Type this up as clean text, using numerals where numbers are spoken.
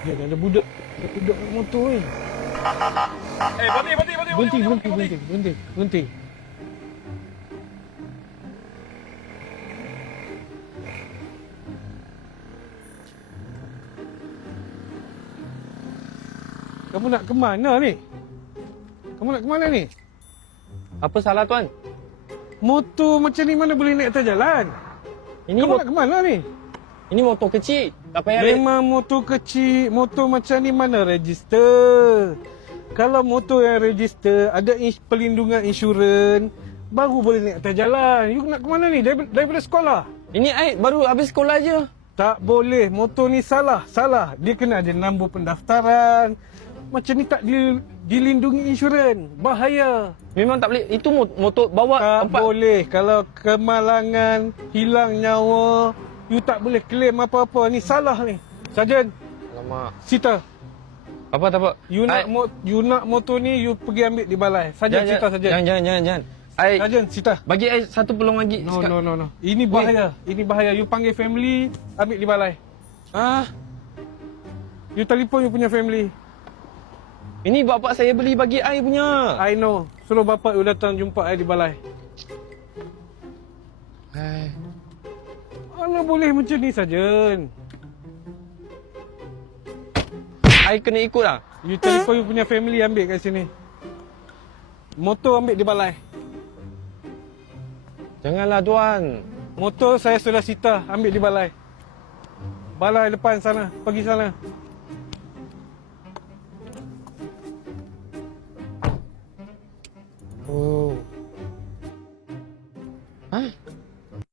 Jangan ada budak. Ada budak kat motor ni. Berhenti. Kamu nak ke mana ni? Apa salah tuan? Motor macam ni mana boleh naik atas jalan? Ini Kamu nak ke mana ni? ini motor kecil. Tak payah Memang motor kecil, motor macam ni mana register? Kalau motor yang register, ada pelindungan insurans, baru boleh naik atas jalan. You nak ke mana ni? Daripada sekolah? Ini I baru habis sekolah je. Tak boleh, motor ni salah. Dia kena ada nombor pendaftaran. Macam ni tak dilindungi insurans. Bahaya. Memang tak boleh. Itu motor bawa Tak boleh. Kalau kemalangan, hilang nyawa, you tak boleh claim apa-apa. Ni salah ni. Sarjan, Alamak. Sita. Apa tak apa? You nak motor ni, you pergi ambil di balai. Sarjan, Sita, Sarjan. Jangan. I Sarjan, Sita. bagi I satu peluang lagi. No. Ini bahaya. You panggil family, ambil di balai. Ah, You telefon you punya family. ini bapak saya beli bagi I punya. I know. Suruh bapak you datang jumpa I di balai. Hai. Mana boleh macam ni, Sarjan? I kena ikut lah. You telefon you punya family, ambil kat sini. Motor ambil di balai. Janganlah tuan. Motor saya sudah sita, ambil di balai. Balai depan sana, pergi sana.